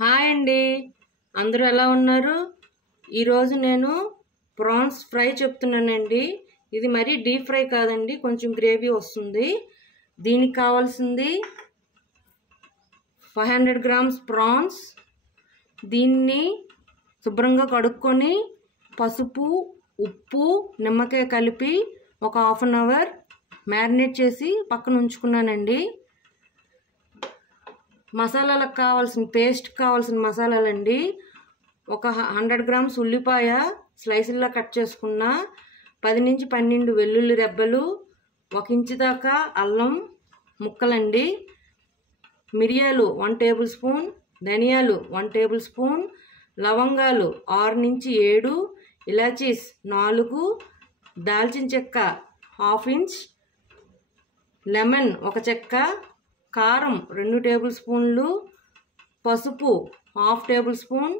Hi అండి, అందరూ ఎలా ఉన్నారు? ఈరోజు నేను ప్రాన్స్ ఫ్రై చెప్తున్నానండి. ఇది మరీ డీప్ ఫ్రై కాదండి, కొంచెం గ్రేవీ వస్తుంది. దీనికి కావాల్సింది 500 గ్రామ్స్ ప్రాన్స్. దీన్ని శుభ్రంగా కడుక్కొని పసుపు, ఉప్పు, నిమ్మకాయ కలిపి ఒక హాఫ్ అన్ అవర్ మ్యారినేట్ చేసి పక్కన ఉంచుకున్నానండి. మసాలాలకు కావాల్సిన పేస్ట్ కావాల్సిన మసాలాలండి. ఒక 100 గ్రామ్స్ ఉల్లిపాయ స్లైసుల్లో కట్ చేసుకున్న, 10 నుంచి 12 వెల్లుల్లి రెబ్బలు, 1 ఇంచు దాకా అల్లం ముక్కలండి. మిరియాలు 1 టేబుల్ స్పూన్, ధనియాలు 1 టేబుల్ స్పూన్, లవంగాలు 6 నుంచి 7, ఇలాచీస్ 4, దాల్చిన చెక్క 1/2 ఇంచ్, లెమన్ 1 చెక్క, కారం 2 టేబుల్ స్పూన్లు, పసుపు 1/2 టేబుల్ స్పూన్,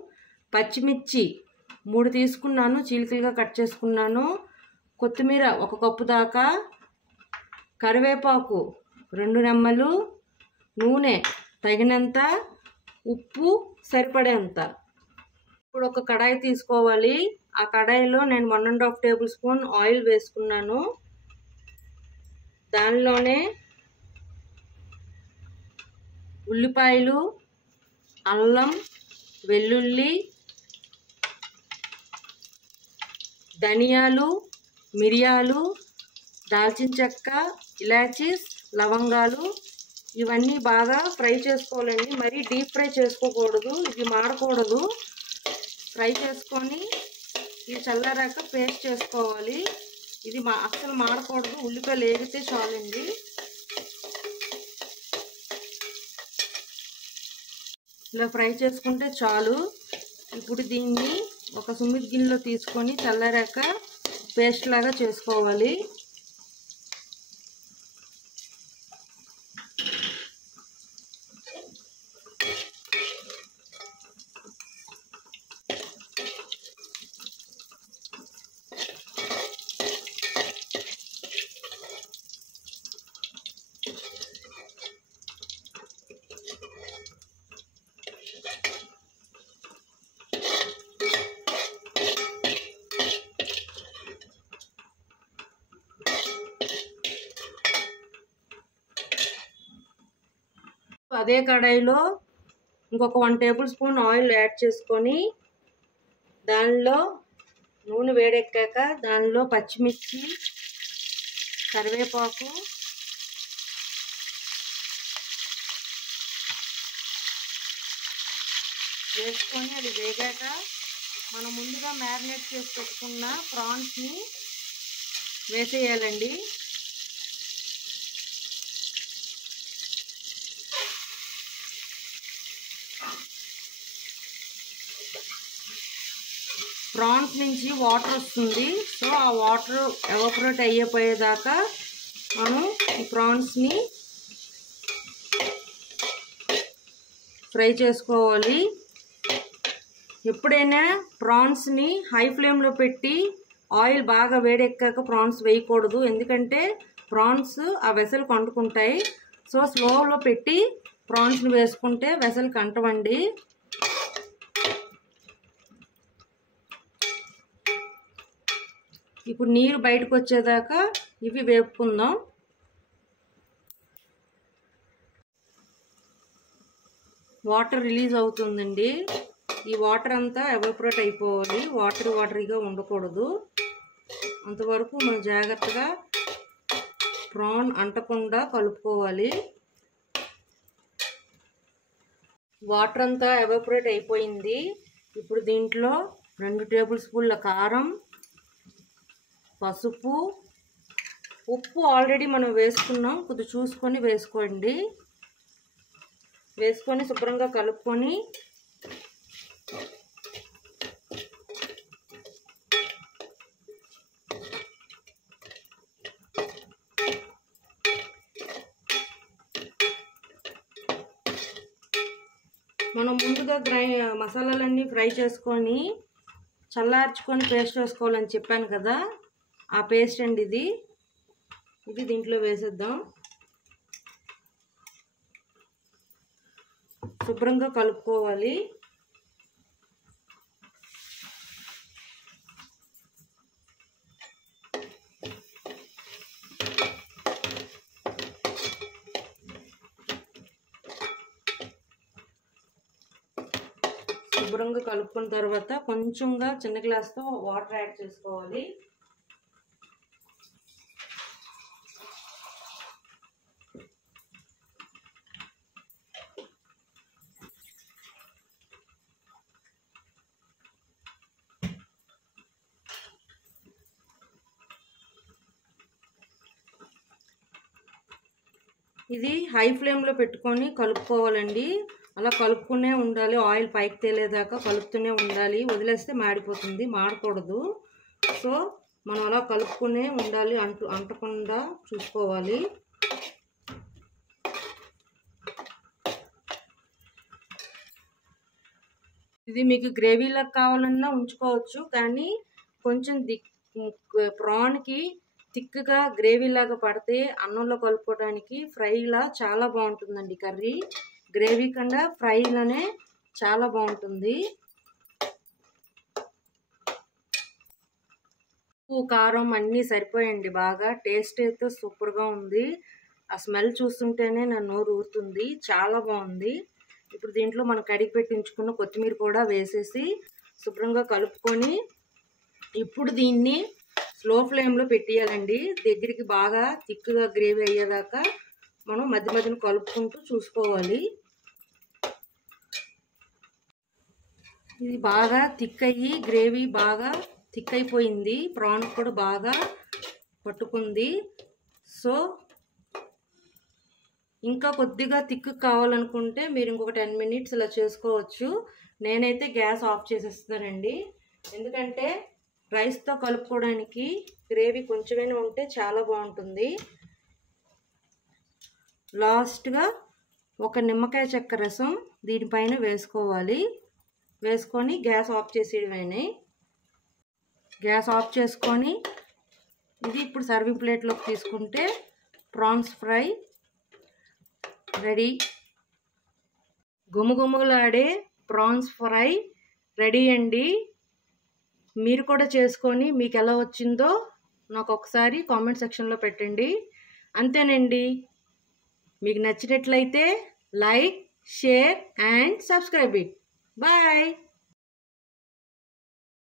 పచ్చిమిర్చి 3 తీసుకున్నాను, చీలికలుగా కట్ చేసుకున్నాను, కొత్తిమీర 1 కప్పు దాకా, కరివేపాకు 2 రెమ్మలు, నూనె తగినంత, ఉప్పు సరిపడేంత. ఇప్పుడు ఒక కడాయి తీసుకోవాలి. ఆ కడాయిలో నేను 1.5 టేబుల్ స్పూన్ ఆయిల్ వేసుకున్నాను. దానిలోనే ఉల్లిపాయలు, అల్లం, వెల్లుల్లి, ధనియాలు, మిరియాలు, దాల్చిన చెక్క, ఇలాచీస్, లవంగాలు ఇవన్నీ బాగా ఫ్రై చేసుకోవాలండి. మరీ డీప్ ఫ్రై చేసుకోకూడదు, ఇది మాడకూడదు. ఫ్రై చేసుకొని ఇది చల్లారాక పేస్ట్ చేసుకోవాలి. ఇది అస్సలు మాడకూడదు, ఉల్లిపాయలు వేగితే చాలండి. ఇలా ఫ్రై చేసుకుంటే చాలు. ఇప్పుడు దీన్ని ఒక సుమిత్ గిన్నెలో తీసుకొని చల్లారాక పేస్ట్ లాగా చేసుకోవాలి. అదే కడాయిలో ఇంకొక 1 టేబుల్ స్పూన్ ఆయిల్ యాడ్ చేసుకొని, దానిలో నూనె వేడెక్కాక దానిలో పచ్చిమిర్చి, కరివేపాకు, వేసుకొని అది వేగాక మనం ముందుగా మ్యారినేట్ చేసి పెట్టుకున్న ప్రాన్స్ని వేసేయాలండి. ప్రాన్స్ నుంచి వాటర్ వస్తుంది, సో ఆ వాటర్ ఎవాపరేట్ అయిపోయేదాకా మనం ఈ ప్రాన్స్ని ఫ్రై చేసుకోవాలి. ఎప్పుడైనా ప్రాన్స్ని హై ఫ్లేమ్లో పెట్టి ఆయిల్ బాగా వేడెక్కాక ప్రాన్స్ వేయకూడదు, ఎందుకంటే ప్రాన్స్ ఆ వెసల్కి అంటుకుంటాయి. సో స్లోలో పెట్టి ప్రాన్స్ని వేసుకుంటే వెసల్కి అంటవండి. ఇప్పుడు నీరు బయటకు వచ్చేదాకా ఇవి వేపుకుందాం. వాటర్ రిలీజ్ అవుతుందండి. ఈ వాటర్ అంతా ఎవాపరేట్ అయిపోవాలి, వాటరీగా ఉండకూడదు. అంతవరకు మనం జాగ్రత్తగా ప్రాన్ అంటకుండా కలుపుకోవాలి. వాటర్ అంతా ఎవాపరేట్ అయిపోయింది. ఇప్పుడు దీంట్లో 2 టేబుల్ స్పూన్ల కారం, పసుపు, ఉప్పు ఆల్రెడీ మనం వేసుకున్నాం, కొద్దిగా చూసుకొని వేసుకోండి. వేసుకొని శుభ్రంగా కలుపుకొని మనం ముందుగా మసాలాలన్నీ ఫ్రై చేసుకొని చల్లార్చుకొని పేస్ట్ వేసుకోవాలని చెప్పాను కదా, ఆ పేస్ట్ అండి ఇది దీంట్లో వేసేద్దాం. శుభ్రంగా కలుపుకోవాలి. శుభ్రంగా కలుపుకున్న తర్వాత కొంచెంగా చిన్న గ్లాస్తో వాటర్ యాడ్ చేసుకోవాలి. ఇది హై ఫ్లేమ్లో పెట్టుకొని కలుపుకోవాలండి. అలా కలుపుకునే ఉండాలి. ఆయిల్ పైకి తేలేదాకా కలుపుతూనే ఉండాలి. వదిలేస్తే మాడిపోతుంది, మాడకూడదు. సో మనం అలా కలుపుకునే ఉండాలి, అంటకుండా చూసుకోవాలి. ఇది మీకు గ్రేవీలా కావాలన్నా ఉంచుకోవచ్చు, కానీ కొంచెం ప్రాన్కి థిక్గా గ్రేవీలాగా పడితే అన్నంలో కలుపుకోవడానికి ఫ్రైలా చాలా బాగుంటుందండి. కర్రీ గ్రేవీ కన్నా ఫ్రైలోనే చాలా బాగుంటుంది. ఉప్పు కారం అన్నీ సరిపోయండి. బాగా టేస్ట్ అయితే సూపర్గా ఉంది. ఆ స్మెల్ చూస్తుంటేనే నా నోరు ఊరుతుంది. చాలా బాగుంది. ఇప్పుడు దీంట్లో మనం కడిగి పెట్టి ఉంచుకున్న కొత్తిమీర కూడా వేసేసి శుభ్రంగా కలుపుకొని ఇప్పుడు దీన్ని స్లో ఫ్లేమ్లో పెట్టేయాలండి. దగ్గరికి బాగా థిక్గా గ్రేవీ అయ్యేదాకా మనం మధ్య మధ్యన కలుపుకుంటూ చూసుకోవాలి. ఇది బాగా థిక్ అయ్యి గ్రేవీ బాగా థిక్ అయిపోయింది. ప్రాన్ కూడా బాగా పట్టుకుంది. సో ఇంకా కొద్దిగా థిక్ కావాలనుకుంటే మీరు ఇంకొక 10 మినిట్స్ ఇలా చేసుకోవచ్చు. నేనైతే గ్యాస్ ఆఫ్ చేసేస్తానండి. ఎందుకంటే రైస్తో కలుపుకోవడానికి గ్రేవీ కొంచెమైనా ఉంటే చాలా బాగుంటుంది. లాస్ట్గా ఒక నిమ్మకాయ చెక్క రసం దీనిపైన వేసుకోవాలి. వేసుకొని గ్యాస్ ఆఫ్ చేసేయడమేనే. గ్యాస్ ఆఫ్ చేసుకొని ఇది ఇప్పుడు సర్వింగ్ ప్లేట్లోకి తీసుకుంటే ప్రాన్స్ ఫ్రై రెడీ. గుమగుమలాడే ప్రాన్స్ ఫ్రై రెడీ అండి. మీరు కూడా చేసుకొని మీకు ఎలా వచ్చిందో నాకు ఒకసారి కామెంట్ సెక్షన్లో పెట్టండి. అంతేనండి. మీకు నచ్చినట్లయితే like, share and subscribe it. Bye.